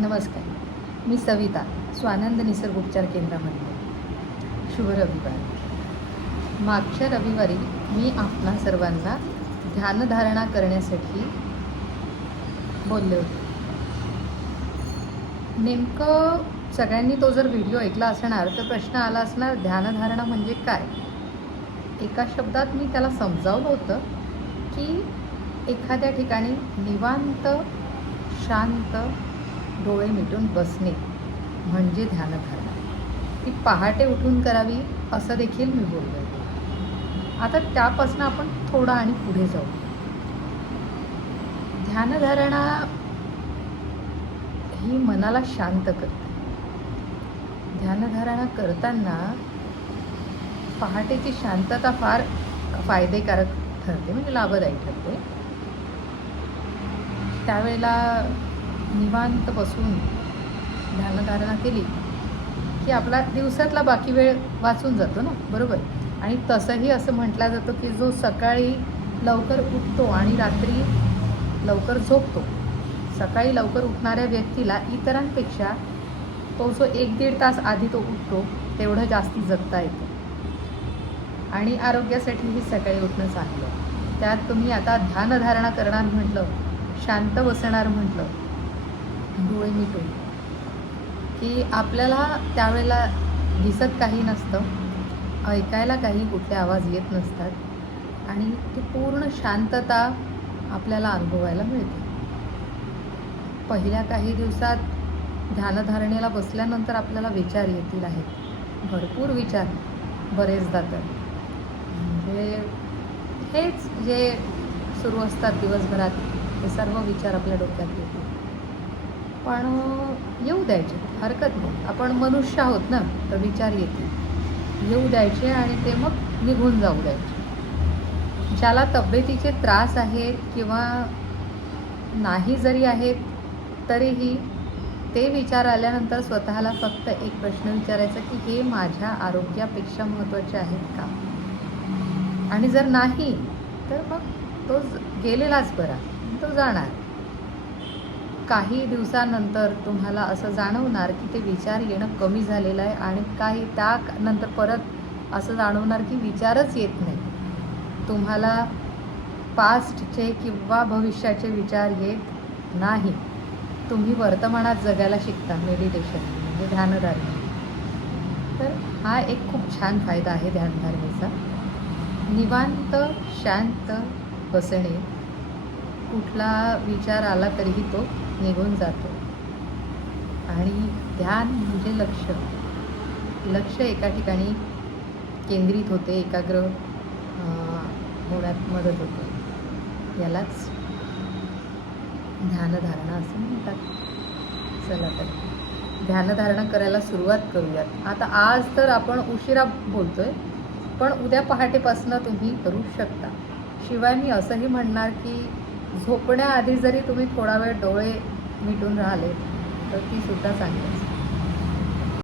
नमस्कार. मी सविता, स्वानंद निसर्गोपचार केंद्रामध्ये. शुभ रविवार. मागच्या रविवारी मी आपणा सर्वांना ध्यानधारणा करण्यासाठी बोलले होते. नेमकं सगळ्यांनी तो जर व्हिडिओ ऐकला असणार तर प्रश्न आला असणार, ध्यानधारणा म्हणजे काय? एका शब्दात मी त्याला समजावलं होतं की एखाद्या ठिकाणी निवांत शांत डोळे मिटून बसणे म्हणजे ध्यानधारणा. ती पहाटे उठून करावी असं देखील मी बोलले. आता त्यापासून आपण थोडं आणि पुढे जाऊ. ध्यानधारणा ही मनाला शांत करते. ध्यानधारणा करताना पहाटेची शांतता फार फायदेकारक ठरते, म्हणजे लाभदायी ठरते. त्यावेळेला निवांत बसून ध्यानधारणा केली की आपला दिवसातला बाकी वेळ वाचून जातो ना, बरोबर? आणि तसंही असं म्हटलं जातं की जो सकाळी लवकर उठतो आणि रात्री लवकर झोपतो, सकाळी लवकर उठणाऱ्या व्यक्तीला इतरांपेक्षा तो जो 1-1.5 तास आधी तो उठतो तेवढं जास्ती जगता येतं. आणि आरोग्यासाठीही सकाळी उठणं चांगलं. त्यात तुम्ही आता ध्यानधारणा करणार म्हटलं, शांत बसणार म्हटलं, डोळे मिटून, की आपल्याला त्यावेळेला दिसत काही नसतं, ऐकायला काही कुठले आवाज येत नसतात आणि ती पूर्ण शांतता आपल्याला अनुभवायला मिळते. पहिल्या काही दिवसात ध्यानधारणेला बसल्यानंतर आपल्याला विचार येतील आहेत, भरपूर विचार, बरेचदा तर म्हणजे हेच जे सुरू असतात दिवसभरात ते सर्व विचार आपल्या डोक्यात येतील. पण येऊ द्यायचे, हरकत नाही. आपण मनुष्य आहोत ना, तर विचार येतील, येऊ द्यायचे आणि ते मग निघून जाऊ द्यायचे. ज्याला तब्येतीचे त्रास आहेत किंवा नाही जरी आहेत तरीही ते विचार आल्यानंतर स्वतःला फक्त एक प्रश्न विचारायचा की हे माझ्या आरोग्यापेक्षा महत्त्वाचे आहेत का? आणि जर नाही तर मग तो गेलेलाच बरा, तो जाणार. काही दिवसानंतर तुम्हाला असं जाणवणार की ते विचार येणं कमी झालेलं आहे आणि काही त्यानंतर परत असं जाणवणार की विचारच येत नाही. तुम्हाला पास्टचे किंवा भविष्याचे विचार येत नाही. तुम्ही वर्तमानात जगायला शिकता, मेडिटेशन म्हणजे ध्यानधारणा. तर हा एक खूप छान फायदा आहे ध्यानधारणेचा. निवांत शांत बसणे, कुठला विचार आला तरीही तो निघून जातो. आणि ध्यान म्हणजे लक्ष एका ठिकाणी केंद्रित होते, एकाग्र होण्यात मदत होते. यालाच ध्यानधारणा असं म्हणतात. चला तर ध्यानधारणा करायला सुरुवात करूयात. आता आज तर आपण उशिरा बोलतोय, पण उद्या पहाटेपासून तुम्ही करू शकता. शिवाय मी असंही म्हणणार की झोपण्याआधी जरी तुम्ही थोडा वेळ डोळे मिटून राहिले तर ती सुद्धा चांगली असते.